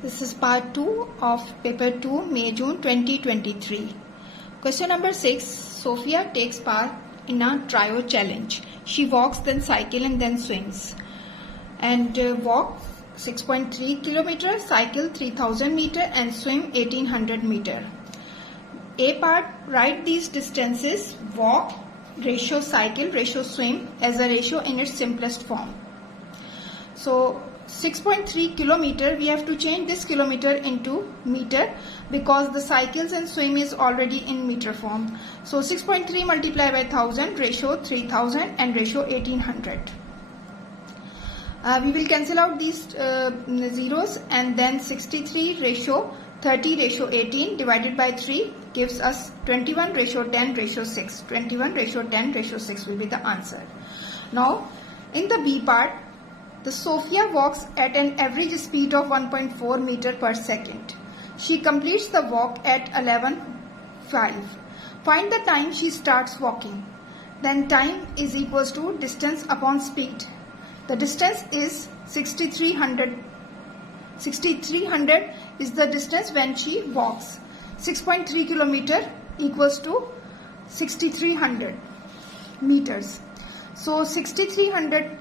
This is part 2 of paper 2, May-June 2023. Question number 6. Sophia takes part in a trio challenge. She walks, then cycle and then swims. And walk 6.3 kilometer, cycle 3000 meter and swim 1800 meter. A part, write these distances walk, ratio cycle, ratio swim as a ratio in its simplest form. So 6.3 kilometer, we have to change this kilometer into meter because the cycles and swim is already in meter form. So 6.3 multiplied by 1000, ratio 3000 and ratio 1800. We will cancel out these zeros, and then 63 ratio 30 ratio 18 divided by 3 gives us 21 ratio 10 ratio 6. 21 ratio 10 ratio 6 will be the answer. Now in the B part, the Sophia walks at an average speed of 1.4 meter per second. She completes the walk at 11:05. Find the time she starts walking. Then time is equals to distance upon speed. The distance is 6300. 6300 is the distance when she walks. 6.3 kilometer equals to 6300 meters. So 6300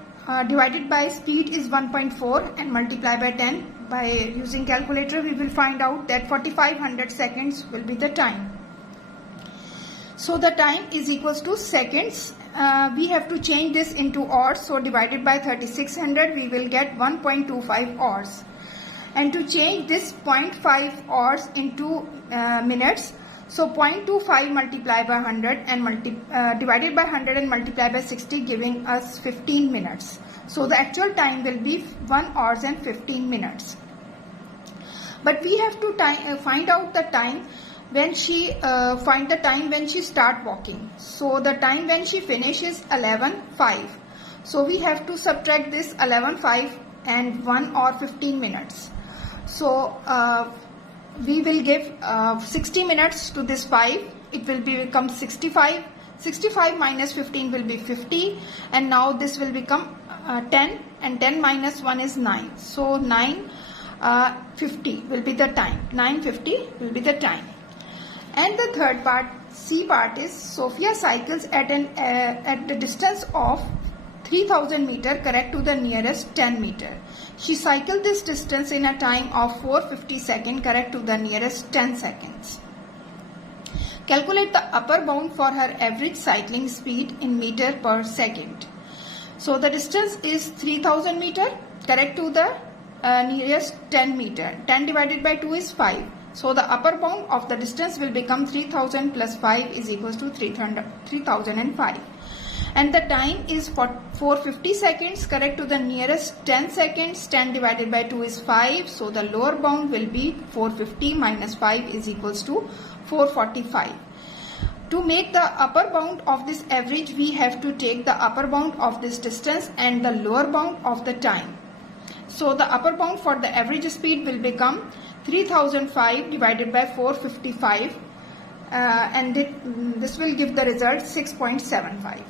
divided by speed is 1.4 and multiply by 10. By using calculator we will find out that 4500 seconds will be the time. So the time is equals to seconds. We have to change this into hours. So divided by 3600 we will get 1.25 hours. And to change this 0.5 hours into minutes, so 0.25 multiplied by 100 and divided by 100 and multiplied by 60 giving us 15 minutes. So the actual time will be 1 hours and 15 minutes. But we have to find out the time when she start walking. So the time when she finishes 11:05. So we have to subtract this 11:05 and 1 hour 15 minutes. So we will give 60 minutes to this 5. It will become 65. 65 minus 15 will be 50. And now this will become 10. And 10 minus 1 is 9. So 9:50 will be the time. 9:50 will be the time. And the third part, C part, is Sophia cycles at the distance of 3000 meter correct to the nearest 10 meter. She cycled this distance in a time of 450 seconds correct to the nearest 10 seconds. Calculate the upper bound for her average cycling speed in meter per second. So the distance is 3000 meter correct to the nearest 10 meter. 10 divided by 2 is 5. So the upper bound of the distance will become 3000 plus 5 is equals to 3005. And the time is 450 seconds correct to the nearest 10 seconds. 10 divided by 2 is 5. So the lower bound will be 450 minus 5 is equals to 445. To make the upper bound of this average, we have to take the upper bound of this distance and the lower bound of the time. So the upper bound for the average speed will become 3005 divided by 455 and this will give the result 6.75.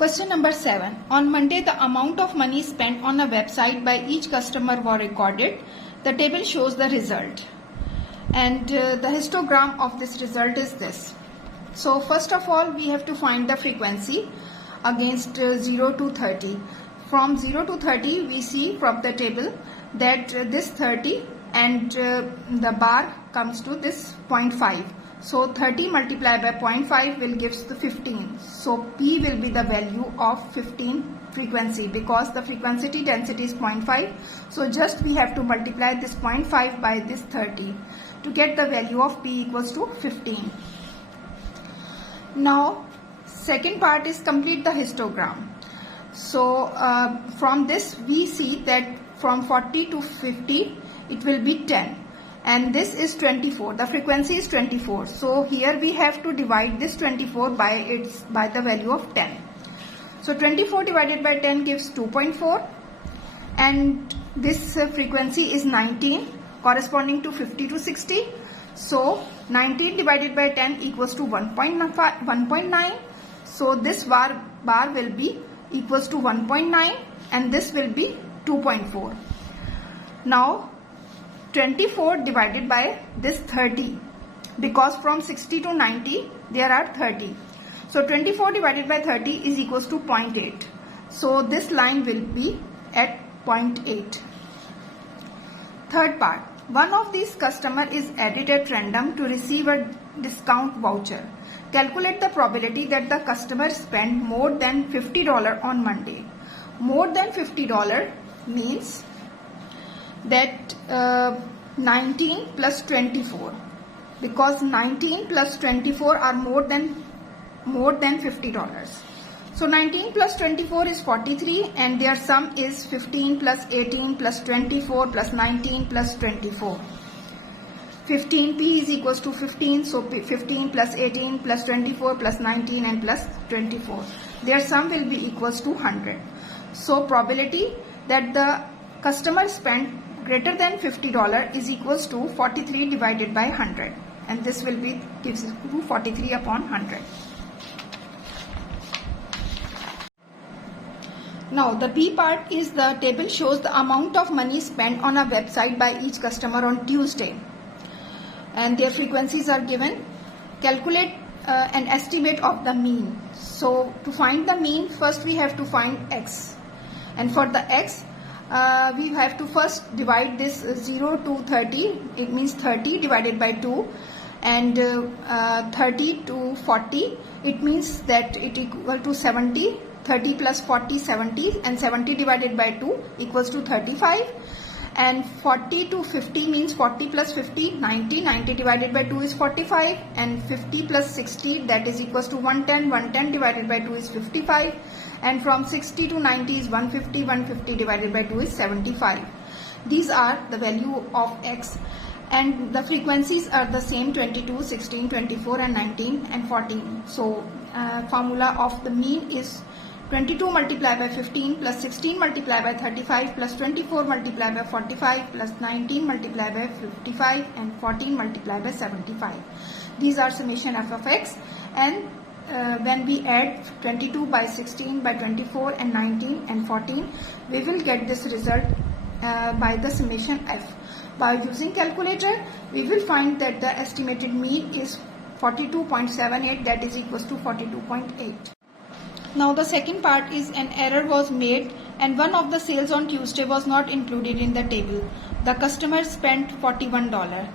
Question number 7. On Monday, the amount of money spent on a website by each customer were recorded. The table shows the result. And the histogram of this result is this. So first of all, we have to find the frequency against 0 to 30. From 0 to 30, we see from the table that this 30 and the bar comes to this 0.5. So 30 multiplied by 0.5 will give the 15. So P will be the value of 15 frequency because the frequency density is 0.5. So just we have to multiply this 0.5 by this 30 to get the value of P equals to 15. Now second part is complete the histogram. So from this we see that from 40 to 50 it will be 10. And this is 24. The frequency is 24. So here we have to divide this 24 by the value of 10. So 24 divided by 10 gives 2.4. And this frequency is 19 corresponding to 50 to 60. So 19 divided by 10 equals to 1.9. So this bar will be equals to 1.9 and this will be 2.4. Now 24 divided by this 30, because from 60 to 90 there are 30. So 24 divided by 30 is equals to 0.8. So this line will be at 0.8. Third part, one of these customer is added at random to receive a discount voucher. Calculate the probability that the customer spent more than $50 on Monday. More than $50 means that 19 plus 24, because 19 plus 24 are more than $50. So 19 plus 24 is 43, and their sum is 15 plus 18 plus 24 plus 19 plus 24. 15p is equals to 15, so 15 plus 18 plus 24 plus 19 and plus 24. Their sum will be equals to 100. So probability that the customer spent greater than $50 is equals to 43 divided by 100, and this will be gives you 43 upon 100. Now the B part is the table shows the amount of money spent on a website by each customer on Tuesday, and their frequencies are given. Calculate an estimate of the mean. So to find the mean, first we have to find x, and for the x we have to first divide this 0 to 30. It means 30 divided by 2, and 30 to 40, it means that it equal to 70. 30 plus 40, 70, and 70 divided by 2 equals to 35, and 40 to 50 means 40 plus 50, 90, 90 divided by 2 is 45, and 50 plus 60, that is equals to 110, 110 divided by 2 is 55, and from 60 to 90 is 150, 150 divided by 2 is 75. These are the value of x, and the frequencies are the same: 22, 16, 24 and 19 and 14. So formula of the mean is 22 multiplied by 15 plus 16 multiplied by 35 plus 24 multiplied by 45 plus 19 multiplied by 55 and 14 multiplied by 75. These are summation f of x, and when we add 22 by 16 by 24 and 19 and 14, we will get this result by the summation f. By using calculator, we will find that the estimated mean is 42.78, that is equals to 42.8. Now the second part is an error was made and one of the sales on Tuesday was not included in the table. The customer spent $41.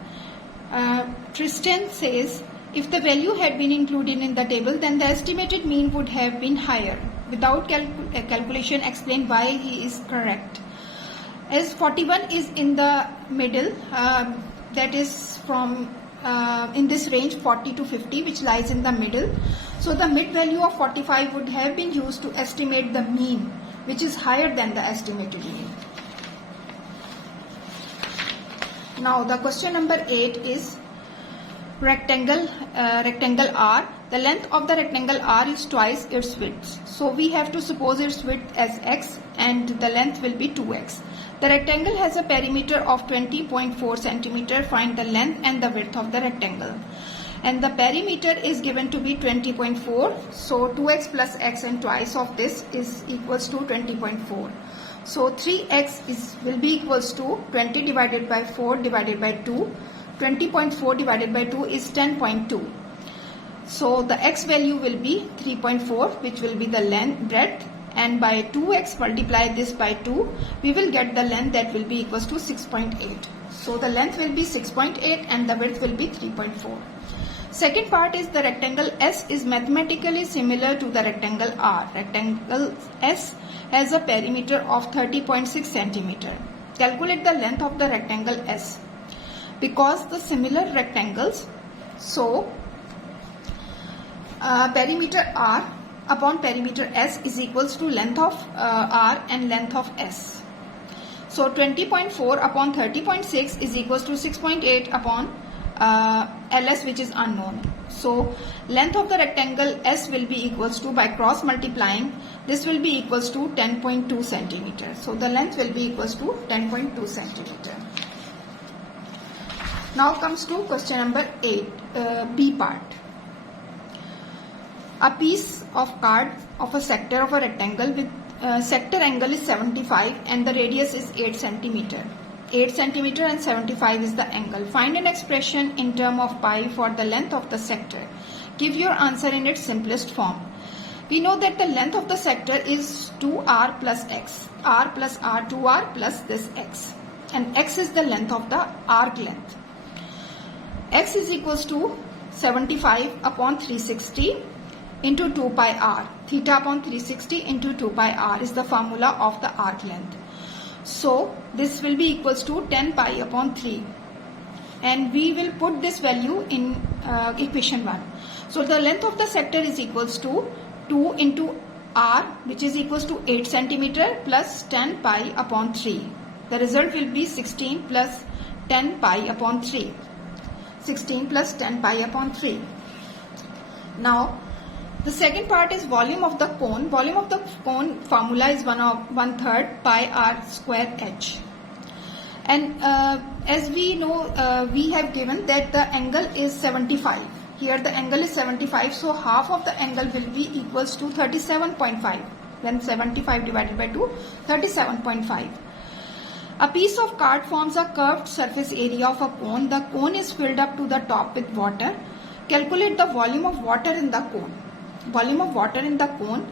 Tristan says if the value had been included in the table, then the estimated mean would have been higher. Without calculation, explain why he is correct. As 41 is in the middle, that is from in this range 40 to 50, which lies in the middle. So the mid value of 45 would have been used to estimate the mean, which is higher than the estimated mean. Now the question number 8 is rectangle R. The length of the rectangle R is twice its width. So we have to suppose its width as x and the length will be 2x. The rectangle has a perimeter of 20.4 centimeter. Find the length and the width of the rectangle. And the perimeter is given to be 20.4. So 2x plus x and twice of this is equals to 20.4. So 3x will be equals to 20 divided by 4 divided by 2. 20.4 divided by 2 is 10.2. So the x value will be 3.4, which will be the breadth, and by 2x multiply this by 2, we will get the length that will be equals to 6.8. So the length will be 6.8 and the width will be 3.4. Second part is the rectangle S is mathematically similar to the rectangle R. Rectangle S has a perimeter of 30.6 centimeter. Calculate the length of the rectangle S. Because the similar rectangles, so perimeter R upon perimeter S is equals to length of R and length of S. So 20.4 upon 30.6 is equals to 6.8 upon LS, which is unknown. So length of the rectangle S will be equals to, by cross multiplying, this will be equals to 10.2 centimeter. So the length will be equals to 10.2 centimeter. Now comes to question number 8, B part. A piece of card of a sector of a rectangle with sector angle is 75 and the radius is 8 centimeter. 8 centimeter and 75 is the angle. Find an expression in term of pi for the length of the sector. Give your answer in its simplest form. We know that the length of the sector is 2r plus x. R plus r, 2r plus this x. And x is the length of the arc length. X is equals to 75 upon 360 into 2 pi r. Theta upon 360 into 2 pi r is the formula of the arc length. So this will be equals to 10 pi upon 3. And we will put this value in equation 1. So the length of the sector is equals to 2 into r, which is equals to 8 centimeter plus 10 pi upon 3. The result will be 16 plus 10 pi upon 3. 16 plus 10 pi upon 3. Now the second part is volume of the cone. Volume of the cone formula is 1/3 pi r square h. And as we know, we have given that the angle is 75. Here the angle is 75, so half of the angle will be equals to 37.5. Then 75 divided by 2, 37.5. A piece of card forms a curved surface area of a cone. The cone is filled up to the top with water. Calculate the volume of water in the cone. Volume of water in the cone,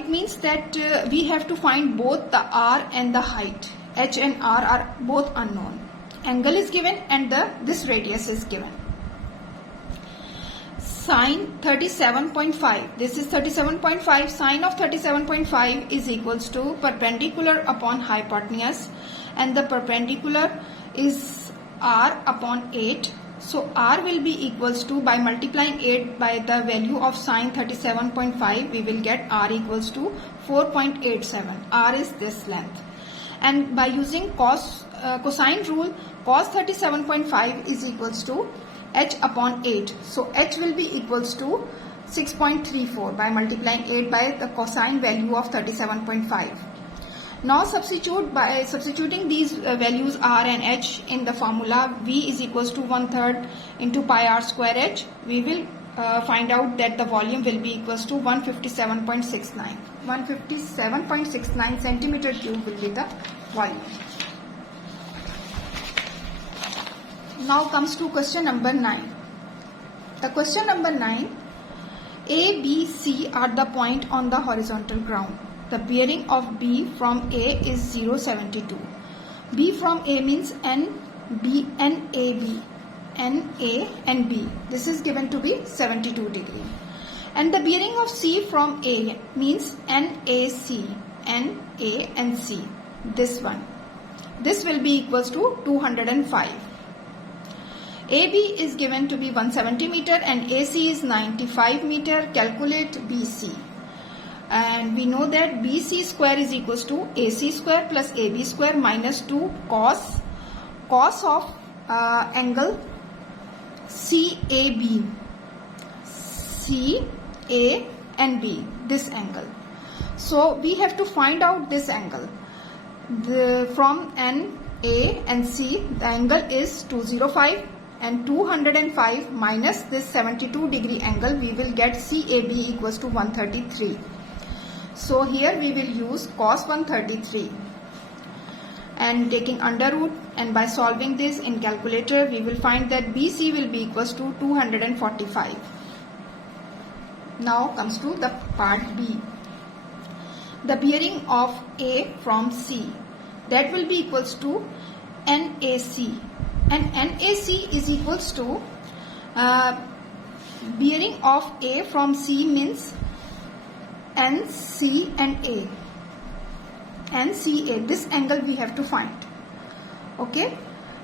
it means that we have to find both the r and the height. H and r are both unknown. Angle is given and this radius is given. Sine 37.5. This is 37.5. Sine of 37.5 is equals to perpendicular upon hypotenuse, and the perpendicular is r upon 8. So r will be equals to, by multiplying 8 by the value of sine 37.5, we will get r equals to 4.87. R is this length. And by using cosine rule, cos 37.5 is equals to h upon 8. So h will be equals to 6.34 by multiplying 8 by the cosine value of 37.5. Now substituting these values r and h in the formula, v is equals to 1/3 into pi r square h. We will find out that the volume will be equals to 157.69. 157.69 centimeter cube will be the volume. Now comes to question number 9. The question number 9, A, B, C are the point on the horizontal ground. The bearing of B from A is 0.72. B from A means N, B, N, A, B. N, A and B. This is given to be 72 degree. And the bearing of C from A means N, A, C. N, A and C. This one. This will be equals to 205. AB is given to be 170 meter and AC is 95 meter. Calculate BC. And we know that BC square is equals to AC square plus AB square minus 2 cos of angle CAB. CA and B, this angle. So we have to find out this angle. From N, A and C, the angle is 205, and 205 minus this 72 degree angle, we will get CAB equals to 133. So here we will use cos 133 and taking under root, and by solving this in calculator we will find that BC will be equals to 245. Now comes to the part B. The bearing of A from C, that will be equals to NAC, and NAC is equals to bearing of A from C means NC and A. NCA, this angle we have to find. Okay,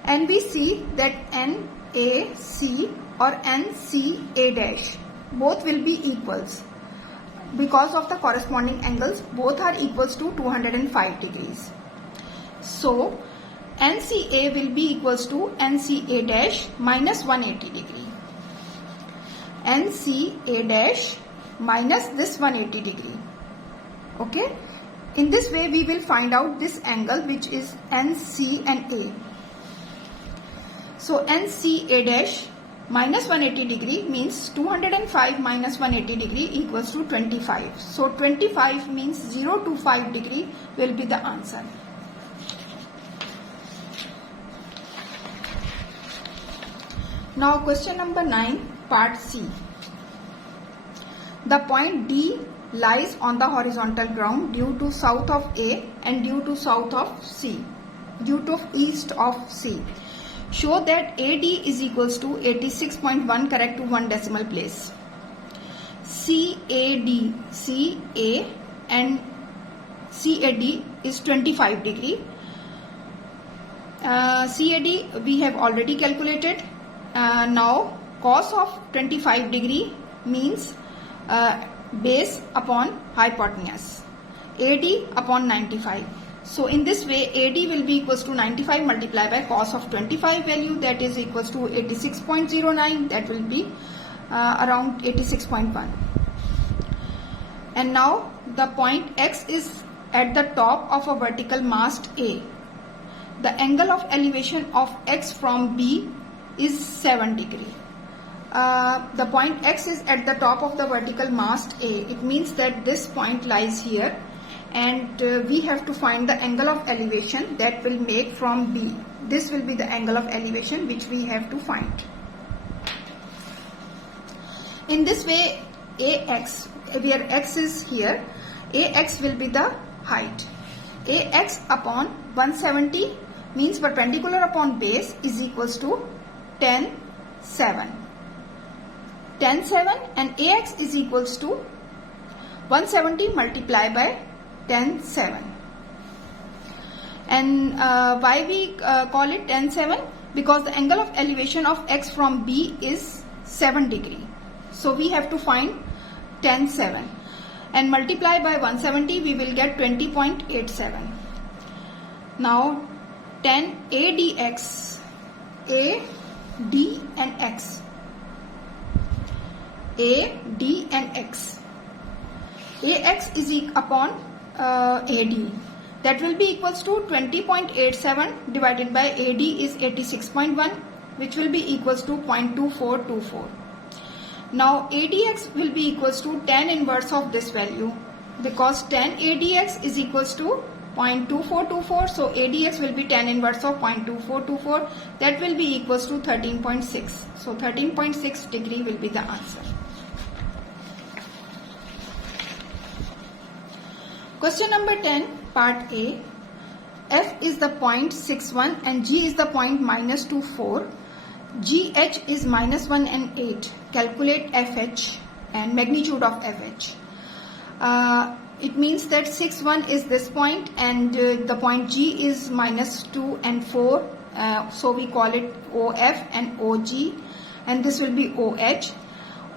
and we see that NAC or NCA dash both will be equals because of the corresponding angles. Both are equals to 205 degrees. So NCA will be equals to NCA dash minus 180 degree. NCA dash minus this 180 degree. Okay, in this way we will find out this angle which is NC and A. So NCA dash minus 180 degree means 205 minus 180 degree equals to 25. So 25 means 0 to 5 degree will be the answer. Now question number 9, part C. The point D lies on the horizontal ground due to south of A and due to east of C. Show that AD is equals to 86.1 correct to 1 decimal place. CAD is 25 degree. CAD we have already calculated. Now cos of 25 degree means base upon hypotenuse, AD upon 95. So in this way AD will be equals to 95 multiplied by cos of 25 value, that is equals to 86.09, that will be around 86.1. And now the point X is at the top of a vertical mast A. The angle of elevation of X from B is 7 degree. The point X is at the top of the vertical mast A. It means that this point lies here, and we have to find the angle of elevation that will make from B. This will be the angle of elevation which we have to find. In this way, AX, where X is here, AX will be the height. AX upon 170 means perpendicular upon base is equals to 10, 7. 10, 7 and AX is equals to 170 multiplied by 10, 7. And why we call it 10, 7? Because the angle of elevation of X from B is 7 degree. So we have to find 10, 7. And multiply by 170 we will get 20.87. Now 10 ADX, A, D and X. A, D and X. AX is upon AD. That will be equals to 20.87 divided by AD is 86.1, which will be equals to 0.2424. Now ADX will be equals to 10 inverse of this value, because 10 ADX is equals to 0.2424. So ADX will be 10 inverse of 0.2424. That will be equals to 13.6. So 13.6 degree will be the answer. Question number 10, part A. F is the point 61 and G is the point minus 24. GH is minus 1 and 8. Calculate FH and magnitude of FH. It means that 61 is this point and the point G is minus 2 and 4. So we call it OF and OG, and this will be OH.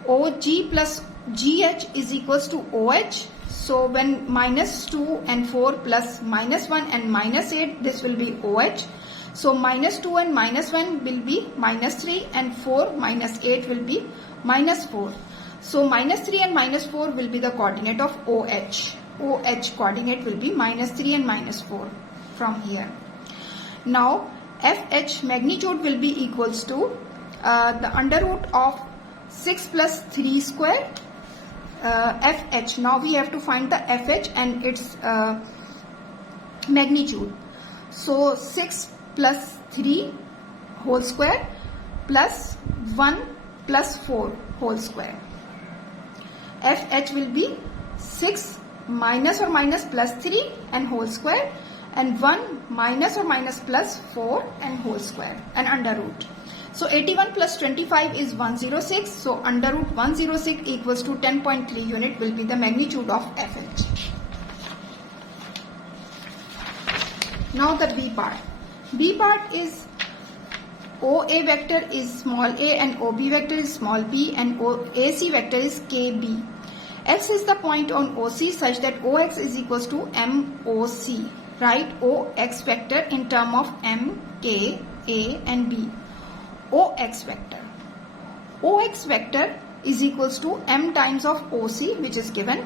OG plus GH is equals to OH. So when minus 2 and 4 plus minus 1 and minus 8, this will be OH. So minus 2 and minus 1 will be minus 3 and 4 minus 8 will be minus 4. So minus 3 and minus 4 will be the coordinate of OH. OH coordinate will be minus 3 and minus 4 from here. Now FH magnitude will be equals to the under root of 6 plus 3 square. FH. Now we have to find the FH and its magnitude. So 6 plus 3 whole square plus 1 plus 4 whole square. FH will be 6 minus or minus plus 3 and whole square, and 1 minus or minus plus 4 and whole square, and under root. So 81 plus 25 is 106. So under root 106 equals to 10.3 unit will be the magnitude of FH. Now the B part. B part is OA vector is small a and OB vector is small b and AC vector is KB. X is the point on OC such that OX is equals to MOC. Write OX vector in term of M, K, A and B. OX vector. OX vector is equals to M times of OC, which is given.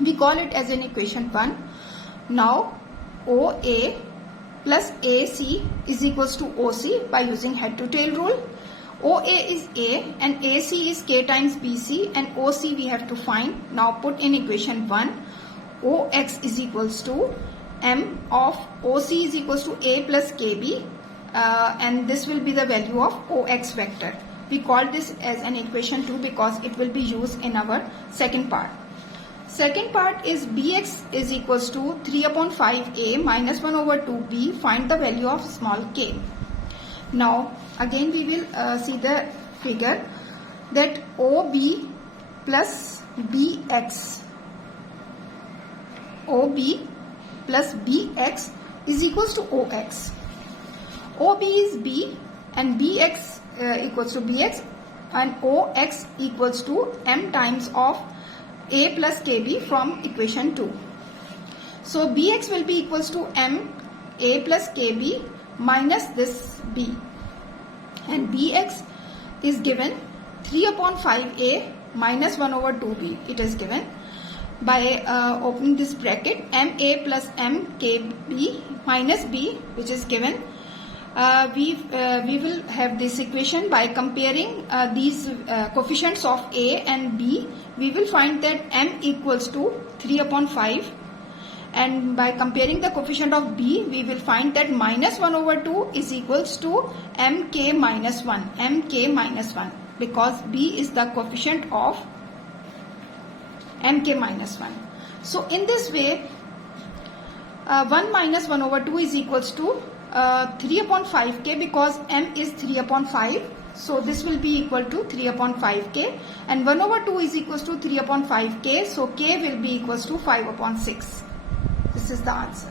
We call it as in equation 1. Now OA plus AC is equals to OC by using head to tail rule. OA is A and AC is K times BC, and OC we have to find. Now put in equation 1. OX is equals to M of OC is equals to A plus KB. and this will be the value of OX vector. We call this as an equation 2 because it will be used in our second part. Second part is Bx is equals to 3 upon 5a minus 1 over 2b. Find the value of small k. Now again we will see the figure that OB plus BX, OB plus BX is equals to OX. OB is B and BX equals to BX, and OX equals to M times of A plus KB from equation 2. So BX will be equals to M A plus KB minus this B, and BX is given 3 upon 5A minus 1 over 2B. It is given by opening this bracket, MA plus MKB minus B, which is given. We will have this equation by comparing these coefficients of A and B. We will find that M equals to 3 upon 5, and by comparing the coefficient of B, we will find that minus 1 over 2 is equals to MK minus 1, MK minus 1, because B is the coefficient of MK minus 1. So in this way, 1 minus 1 over 2 is equals to 3 upon 5k, because M is 3 upon 5. So this will be equal to 3 upon 5k, and 1 over 2 is equals to 3 upon 5k. So k will be equals to 5 upon 6. This is the answer.